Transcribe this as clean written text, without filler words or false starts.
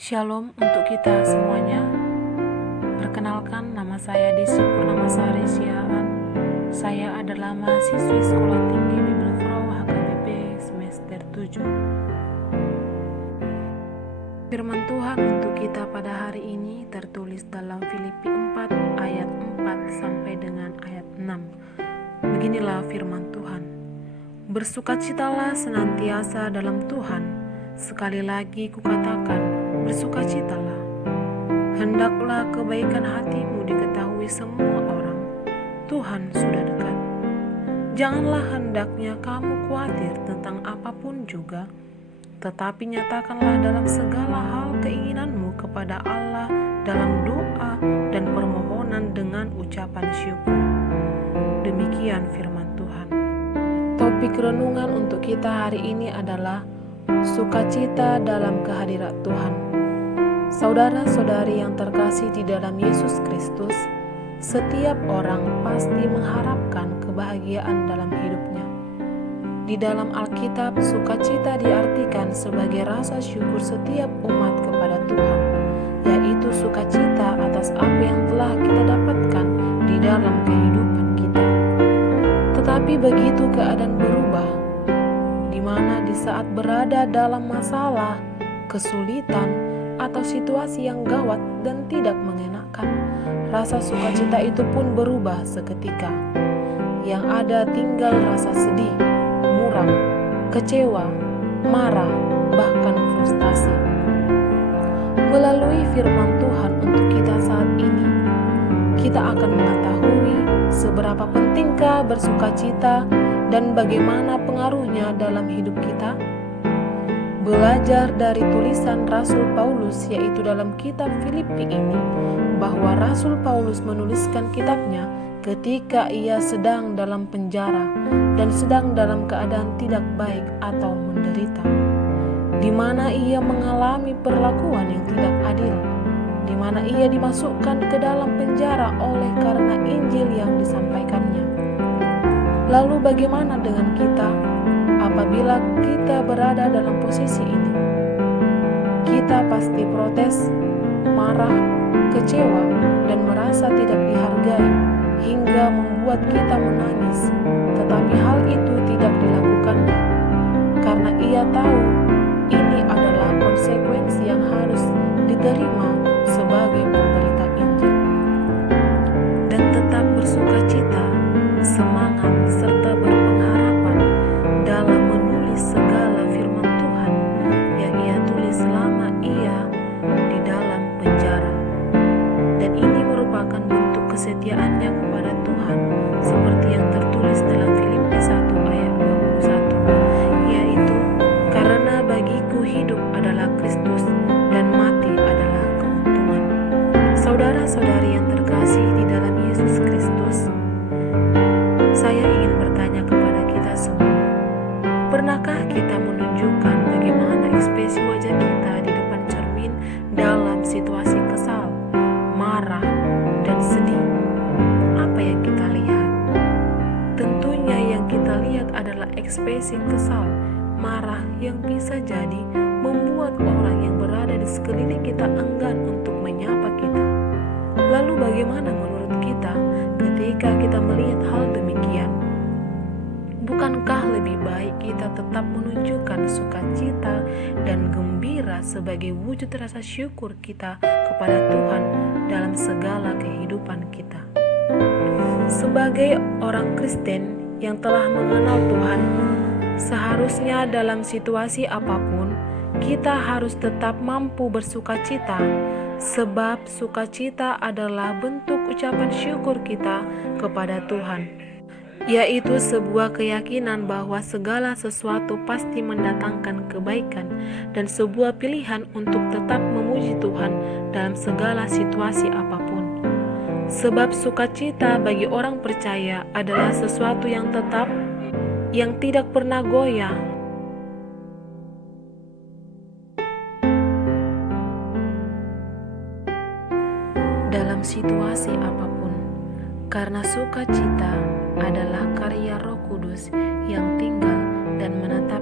Shalom untuk kita semuanya. Perkenalkan, nama saya Desi Purnamasari Siaan. Saya adalah mahasiswi Sekolah Tinggi Bibel Pro HKBP semester 7. Firman Tuhan untuk kita pada hari ini tertulis dalam Filipi 4 ayat 4 sampai dengan ayat 6. Beginilah firman Tuhan. Bersukacitalah senantiasa dalam Tuhan. Sekali lagi kukatakan, bersukacitalah. Hendaklah kebaikan hatimu diketahui semua orang. Tuhan sudah dekat. Janganlah hendaknya kamu khawatir tentang apapun juga, tetapi nyatakanlah dalam segala hal keinginanmu kepada Allah dalam doa dan permohonan dengan ucapan syukur. Demikian firman Tuhan. Topik renungan untuk kita hari ini adalah sukacita dalam kehadirat Tuhan. Saudara-saudari yang terkasih di dalam Yesus Kristus, setiap orang pasti mengharapkan kebahagiaan dalam hidupnya. Di dalam Alkitab, sukacita diartikan sebagai rasa syukur setiap umat kepada Tuhan, yaitu sukacita atas apa yang telah kita dapatkan di dalam kehidupan kita. Tetapi begitu keadaan berubah, di mana di saat berada dalam masalah, kesulitan, atau situasi yang gawat dan tidak mengenakan, rasa sukacita itu pun berubah seketika. Yang ada tinggal rasa sedih, muram, kecewa, marah, bahkan frustasi. Melalui firman Tuhan untuk kita saat ini, kita akan mengetahui seberapa pentingkah bersukacita dan bagaimana pengaruhnya dalam hidup kita. Belajar dari tulisan Rasul Paulus, yaitu dalam kitab Filipi ini, bahwa Rasul Paulus menuliskan kitabnya ketika ia sedang dalam penjara dan sedang dalam keadaan tidak baik atau menderita, di mana ia mengalami perlakuan yang tidak adil, di mana ia dimasukkan ke dalam penjara oleh karena Injil yang disampaikannya. Lalu bagaimana dengan kita apabila kita berada dalam posisi ini? Kita pasti protes, marah, kecewa, dan merasa tidak dihargai hingga membuat kita menangis. Tetapi hal itu tidak dilakukannya karena ia tahu ini adalah konsekuensi yang harus diterima sebagai pemberita Injil. Dan tetap bersukacita, semangat, serta berpengharapan dalam menulis segala firman Tuhan yang ia tulis selama ia di dalam penjara. Dan ini merupakan bentuk kesetiaannya kepada Tuhan, seperti yang tertulis dalam Filipi 1 ayat 21, yaitu, karena bagiku hidup adalah Kristus dan mati adalah keuntungan. Saudara-saudari yang terkasih di dalam Yesus Kristus, saya ingin bertanya kepada kita semua, pernahkah kita menunjukkan bagaimana ekspresi wajah kita di depan cermin dalam situasi kesal, marah, dan sedih? Apa yang kita lihat? Tentunya yang kita lihat adalah ekspresi kesal, marah yang bisa jadi membuat orang yang berada di sekeliling kita enggan untuk menyapa kita. Lalu bagaimana menurut kita ketika kita melihat hal demikian? Bukankah lebih baik kita tetap menunjukkan sukacita dan gembira sebagai wujud rasa syukur kita kepada Tuhan dalam segala kehidupan kita? Sebagai orang Kristen yang telah mengenal Tuhan, seharusnya dalam situasi apapun, kita harus tetap mampu bersukacita, sebab sukacita adalah bentuk ucapan syukur kita kepada Tuhan, yaitu sebuah keyakinan bahwa segala sesuatu pasti mendatangkan kebaikan dan sebuah pilihan untuk tetap memuji Tuhan dalam segala situasi apapun. Sebab sukacita bagi orang percaya adalah sesuatu yang tetap, yang tidak pernah goyah. Dalam situasi apapun, karena sukacita adalah karya Roh Kudus yang tinggal dan menetap